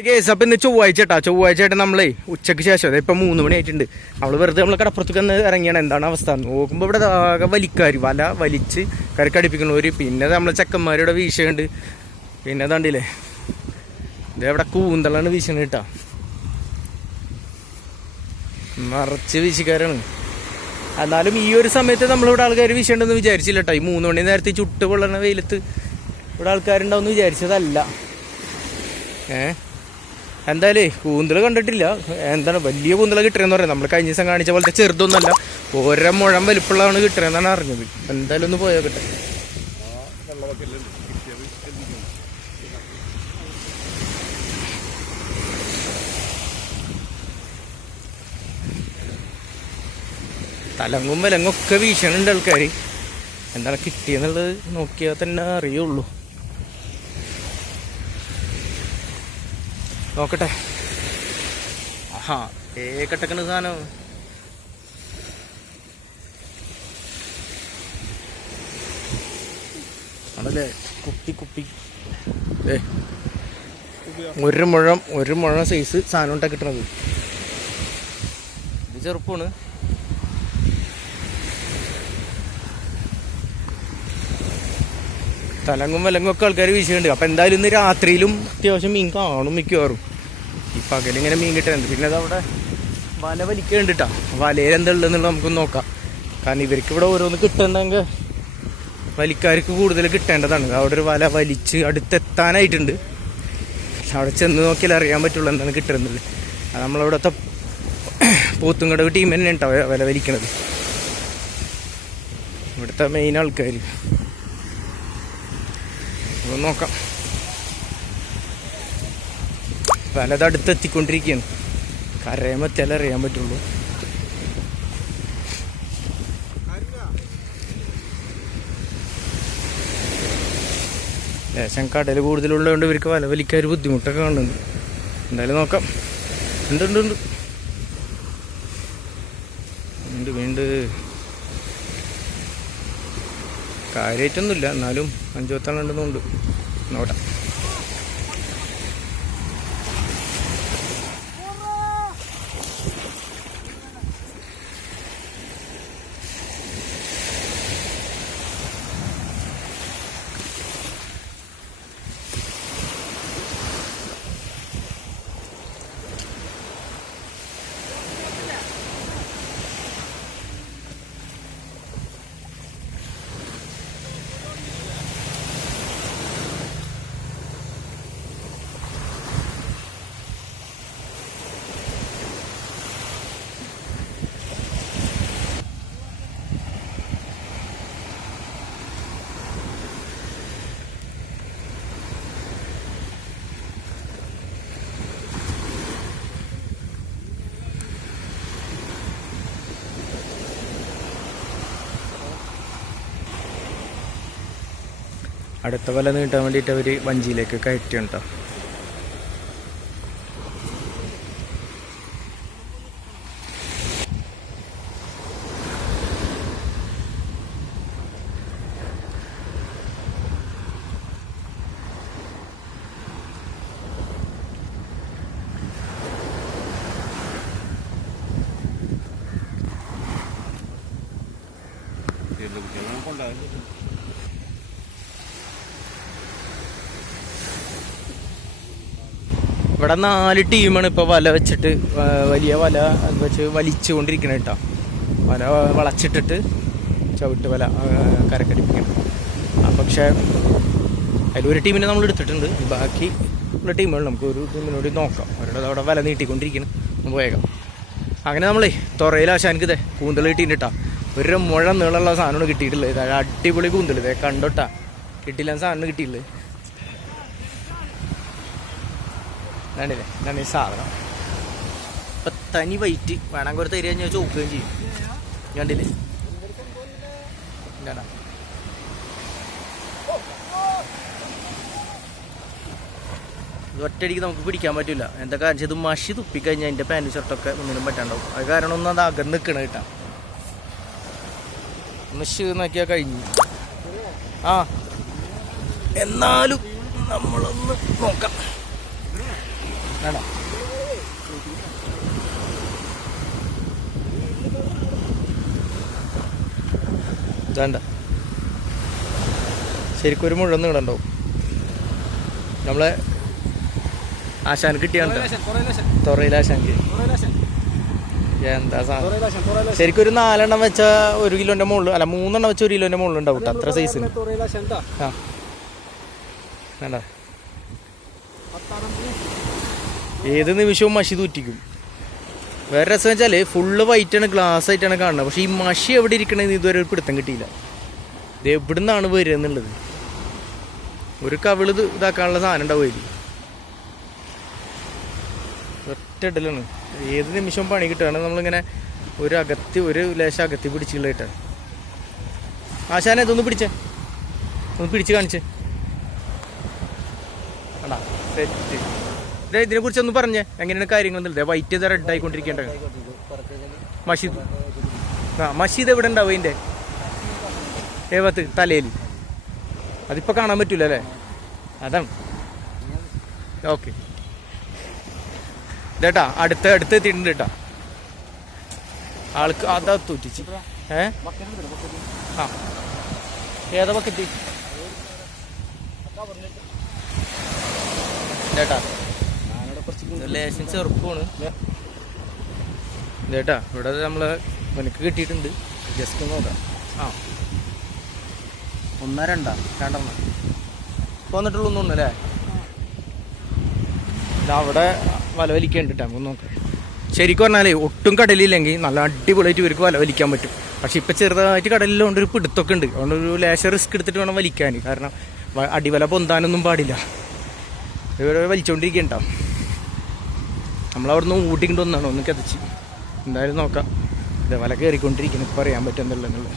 Case അപ്പം ഇന്ന് ചൊവ്വാഴ്ച ആയിട്ട് നമ്മളേ ഉച്ചയ്ക്ക് ശേഷം അതെ ഇപ്പം മൂന്ന് മണി ആയിട്ടുണ്ട് അവൾ വെറുതെ നമ്മളെ കടപ്പുറത്തേക്ക് ഒന്ന് ഇറങ്ങിയാണ്. എന്താണ് അവസ്ഥ? നോക്കുമ്പോ ഇവിടെ ആകെ വലിക്കാര് വല വലിച്ച് കരക്കടിപ്പിക്കണവര് പിന്നെ നമ്മളെ ചെക്കന്മാരുടെ വീശയുണ്ട് പിന്നെ അതാണ്ടില്ലേ ഇവിടെ കൂന്തളാണ് വീശണ കേട്ടാ. മറച്ച് വീശിക്കാരാണ്. എന്നാലും ഈ ഒരു സമയത്ത് നമ്മളിവിടെ ആൾക്കാർ വീശണ്ടെന്ന് വിചാരിച്ചില്ല കേട്ടോ. ഈ മൂന്ന് മണി നേരത്തെ ചുട്ട് കൊള്ളണ വെയിലത്ത് ഇവിടെ ആൾക്കാരുണ്ടാവും വിചാരിച്ചതല്ല. ഏ? എന്തായാലേ കൂന്തൽ കണ്ടിട്ടില്ല. എന്താണ് വലിയ കൂന്തല കിട്ടണമെന്ന് പറയാം. നമ്മൾ കഴിഞ്ഞ ദിവസം കാണിച്ച പോലത്തെ ചെറുതൊന്നല്ല ഓരോ മുഴം വലുപ്പുള്ളതാണ് കിട്ടണമെന്നാണ് അറിഞ്ഞത്. എന്തായാലും ഒന്ന് പോയാൽ കിട്ടും. തലങ്ങും വിലങ്ങും ഒക്കെ വീശണുണ്ട് ആൾക്കാർ എന്താണ് കിട്ടിയെന്നുള്ളത് നോക്കിയാൽ തന്നെ അറിയുള്ളൂ. നോക്കട്ടെ. ആഹാ ഏ കട്ടക്കണ സാധനം. ആണല്ലേ? കുപ്പി കുപ്പി. ഏ ഒരു മുഴം ഒരു മുഴം സൈസ് സാധനം ഉണ്ടാക്കി കിട്ടണത്. ഇത് ചെറുപ്പമാണ് തലങ്ങും വിലങ്ങും ഒക്കെ ആൾക്കാർ വീശുന്നുണ്ട് അപ്പൊ എന്തായാലും ഇന്ന് രാത്രിയിലും അത്യാവശ്യം മീൻ കാണും മിക്കവാറും. ഈ പകലിങ്ങനെ മീൻ കിട്ടുന്നുണ്ട് പിന്നെ അതവിടെ വല വലിക്കുന്നുണ്ട് കേട്ടോ വലയിൽ എന്താ ഉള്ളതെന്നുള്ളത് നമുക്ക് നോക്കാം. കാരണം ഇവർക്ക് ഇവിടെ ഓരോന്ന് കിട്ടണ്ടെങ്കിൽ വലിക്കാർക്ക് കൂടുതൽ കിട്ടേണ്ടതാണ്. അവിടെ ഒരു വല വലിച്ച് അടുത്തെത്താനായിട്ടുണ്ട്. പക്ഷെ അവിടെ ചെന്ന് നോക്കിയാൽ അറിയാൻ പറ്റുള്ളൂ എന്താണ് കിട്ടുന്നത് അത് നമ്മളവിടുത്തെ പോത്തുങ്കടവ് ടീം തന്നെ ഉണ്ടാവും വില വലിക്കണത്. ഇവിടുത്തെ മെയിൻ ആൾക്കാർ ഒന്ന് നോക്കാം. വലത് അടുത്ത് എത്തിക്കൊണ്ടിരിക്കുകയാണ് കരയുമ്പോൾ ചില അറിയാൻ പറ്റുള്ളൂ. ലേശം കടൽ കൂടുതലുള്ളതുകൊണ്ട് ഇവർക്ക് വല വലിക്കാൻ ഒരു ബുദ്ധിമുട്ടൊക്കെ കാണുന്നുണ്ട്. എന്തായാലും നോക്കാം. ഉണ്ട് ഉണ്ട് ഉണ്ട്. ഉണ്ട് വീണ്ട്. കാര്യമായിട്ടൊന്നുമില്ല. എന്നാലും അഞ്ചു പത്താളുണ്ടെന്നുണ്ട് ഉണ്ടെന്നുണ്ട് നോട്ടെ അടുത്ത വല നീട്ടാൻ വേണ്ടിയിട്ട് അവർ വഞ്ചിയിലേക്ക് കയറ്റിയുണ്ടോ ഇവിടെ നാല് ടീമാണ് ഇപ്പോൾ വല വെച്ചിട്ട് വലിയ വല വെച്ച് വലിച്ചുകൊണ്ടിരിക്കണം കേട്ടോ വല വളച്ചിട്ടിട്ട് ചവിട്ട് വല കരക്കടിപ്പിക്കണം. പക്ഷേ അതിലൊരു ടീമിനെ നമ്മൾ എടുത്തിട്ടുണ്ട്. ബാക്കി ഉള്ള ടീമുകൾ നമുക്ക് ഒരു ടീമിനോട് നോക്കാം. അവരുടെ അവിടെ വല നീട്ടിക്കൊണ്ടിരിക്കണം. നമുക്ക് വേഗം. അങ്ങനെ നമ്മളേ തുറയിൽ ആശാനിക്ക് ഇതേ കൂന്തൽ കിട്ടിയിട്ടാ ഒരു മുഴ നീളമുള്ള സാധനമാണ് കിട്ടിയിട്ടുള്ളത്. അടിപൊളി കൂന്തൽ ഇതേ കണ്ടോട്ടാ കിട്ടില്ല സാധനം കിട്ടിയില്ലേ കണ്ടില്ലേ? ഇതാണ് ഈ സാധനം. ഇപ്പൊ തനി വൈറ്റ് വേണമെങ്കിൽ ഒരു തരിക ഞാൻ ചോക്കുകയും ചെയ്യും. കണ്ടില്ലേ. ഇത് ഒറ്റയടിക്ക് നമുക്ക് പിടിക്കാൻ പറ്റില്ല എന്താ കാരണം ഇത് മഷി തുപ്പിക്കഴിഞ്ഞാൽ അതിന്റെ പാന്റ് ഷർട്ടൊക്കെ ഒന്നിനും പറ്റാണ്ടാവും. അത് കാരണം ഒന്നും അത് അകന്ന് നിൽക്കണ കേട്ടാ. മഷി നോക്കിയാൽ കഴിഞ്ഞു. ആ. എന്നാലും നമ്മളൊന്ന് നോക്കാം. വേണോ. വേണ്ട ശരിക്കും ഒരു മുഴുവൻ നീളുണ്ടാവും നമ്മളെ ആശാൻ കിട്ടിയാണ് തൊറയിലാശാൻക്ക് എന്താ സാധനം ശരിക്കും ഒരു നാലെണ്ണം വെച്ച ഒരു കിലോന്റെ മുകളിൽ അല്ല മൂന്നെണ്ണം വെച്ച ഒരു കിലോന്റെ മുകളിൽ ഉണ്ടാവും. അത്ര സൈസിന് ആ. വേണ്ട. ഏത് നിമിഷവും മഷി തൂറ്റിക്കും. വേറെ രസം വെച്ചാൽ ഫുള്ള് വൈറ്റ് ആണ് ഗ്ലാസ് ആയിട്ടാണ് കാണുന്നത്. പക്ഷേ ഈ മഷി എവിടെ ഇരിക്കണമെന്ന് ഇതുവരെ ഒരു പിടുത്തം കിട്ടിയില്ല. ഇത് എവിടെ നിന്നാണ് വരിക എന്നുള്ളത്? ഒരു കവിൾ ഇത് ഇതാക്കാനുള്ള സാധനം ഉണ്ടാവും അതിൽ ഒറ്റ ഇടലാണ്. ഏത് നിമിഷവും പണി കിട്ടുകയാണ്. നമ്മളിങ്ങനെ ഒരു അകത്തി ഒരു ലേശം അകത്തി പിടിച്ചുള്ളതായിട്ടാണ് ആശാനെ ഇതൊന്ന് പിടിച്ചേ. ഒന്ന് പിടിച്ച് കാണിച്ചേ. ആണോ സെറ്റ് ഇതിനെ കുറിച്ച് ഒന്ന് പറഞ്ഞേ. എങ്ങനെയാണ് കാര്യങ്ങൾ എന്നുള്ളത്? വൈറ്റ് ഇത് റെഡ് ആയിക്കൊണ്ടിരിക്കേണ്ടത്? മഷീദ്. ആ മഷീദ് എവിടെ ഉണ്ടാവും അതിന്റെ? ഏവത്ത് തലയിൽ. അതിപ്പോ കാണാൻ പറ്റൂല അല്ലേ? അതാണ്. ഓക്കെ. ഇതേട്ടാ അടുത്ത് അടുത്ത് എത്തിയിട്ടുണ്ട് കേട്ടാ ആൾക്ക് അതാ തൂറ്റിച്ച്. ഏ? ആ. ഏതാ ബക്കറ്റ് ചേട്ടാ ലേശം ചെറുപ്പമാണ് ഇതേട്ടാ ഇവിടെ നമ്മൾ എനിക്ക് കിട്ടിയിട്ടുണ്ട്. ജസ്റ്റ് നോക്കാം. ആ. ഒന്നര രണ്ടാ? രണ്ടെണ്ണം. വന്നിട്ടുള്ള ഒന്നും അല്ലേ? അവിടെ വല വലിക്കുന്നുണ്ട് നമുക്ക് നോക്കാം. ശരിക്കും പറഞ്ഞാലേ ഒട്ടും കടലില്ലെങ്കിൽ നല്ല അടിപൊളിയായിട്ട് ഇവർക്ക് വലവലിക്കാൻ പറ്റും. പക്ഷെ ഇപ്പം ചെറുതായിട്ട് കടലിലുകൊണ്ട് ഒരു പിടുത്തൊക്കെ ഉണ്ട്. അതുകൊണ്ട് ഒരു ലേശം റിസ്ക് എടുത്തിട്ട് വേണം വലിക്കാൻ. കാരണം അടിവല പൊന്താനൊന്നും പാടില്ല. ഇവരെ വലിച്ചോണ്ടിരിക്കണ്ട. നമ്മളവിടെ നിന്ന് ഊട്ടിക്കൊണ്ട് വന്നാണ് ഒന്ന് കതച്ച് എന്തായാലും നോക്കാം. ഇതേ വല കയറിക്കൊണ്ടിരിക്കുന്നു ഇപ്പം അറിയാൻ പറ്റുന്നില്ല എന്തുള്ളത്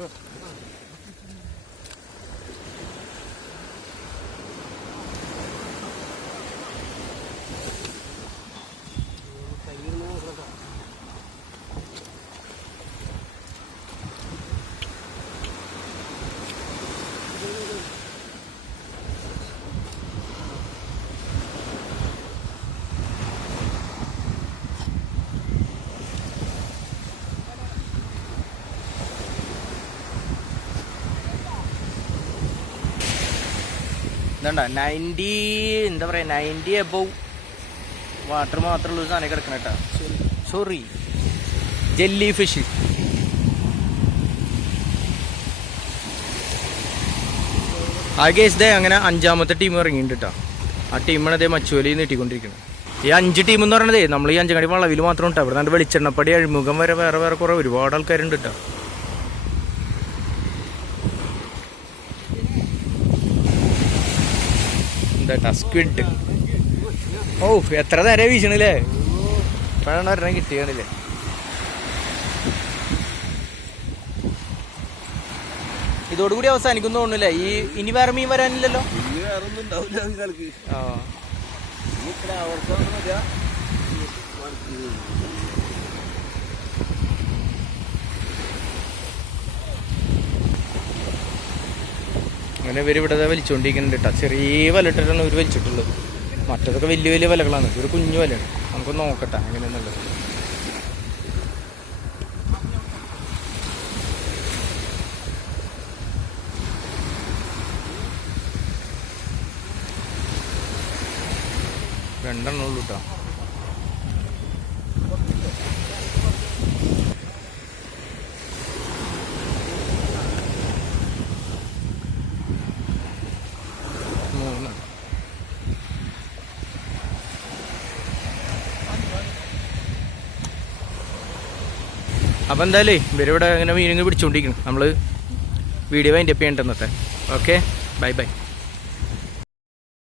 Huh. ഇതണ്ട? നയന്റി എന്താ പറയാ നയന്റി എബവ് വാട്ടർ മാത്രമുള്ള സാധനം കിടക്കണ കേട്ടോ. സോറി ജെല്ലി ഫിഷ് ആ കേസ് ദേ അങ്ങനെ അഞ്ചാമത്തെ ടീം ഇറങ്ങിയിട്ടുണ്ട് കേട്ടോ. ആ ടീമാണ് അതേ മച്ചുവലി നീട്ടിക്കൊണ്ടിരിക്കുന്നത്. ഈ അഞ്ച് ടീം എന്ന് പറയുന്നത് നമ്മൾ ഈ അഞ്ചങ്ങാടി വളവിൽ മാത്രം ഉണ്ടാവും. ഇവിടെ വെളിച്ചെണ്ണപ്പടി അഴിമുഖം വരെ വേറെ വേറെ കുറേ ഒരുപാട് ആൾക്കാരുണ്ട് കേട്ടോ. സ്ക്വിഡ് ഓ എത്ര നേരം വീശണില്ലേ? ഇപ്പോഴാണ് ഒരെണ്ണം കിട്ടിയാണില്ലേ ഇതോടുകൂടി അവസാനിക്കുന്നു തോന്നുന്നില്ലേ? ഈ ഇനി വേറെ മീൻ വരാനില്ലല്ലോ? ആ ഇനി ഇത്ര അവർക്കൊന്നും മതിയാ അങ്ങനെ ഇവർ ഇവിടെ വലിച്ചുകൊണ്ടിരിക്കുന്നുണ്ട് കേട്ടോ ചെറിയ വല ഇട്ടിട്ടാണ് ഇവർ വലിച്ചിട്ടുള്ളത്. മറ്റതൊക്കെ വലിയ വലിയ വലകളാണ്. ഇതൊരു കുഞ്ഞു വലയാണ്. നമുക്ക് നോക്കട്ടെ അങ്ങനെയെന്നുള്ളത് രണ്ടെണ്ണം ഉള്ളൂ കേട്ടോ മൂന്ന് അപ്പം എന്തായാലേ ഇവരിവിടെ അങ്ങനെ മീനിങ് പിടിച്ചുകൊണ്ടിരിക്കണം നമ്മൾ വീഡിയോ വൈൻഡപ്പ് ചെയ്യണ്ടെന്നത്തെ ഓക്കെ ബൈ ബൈ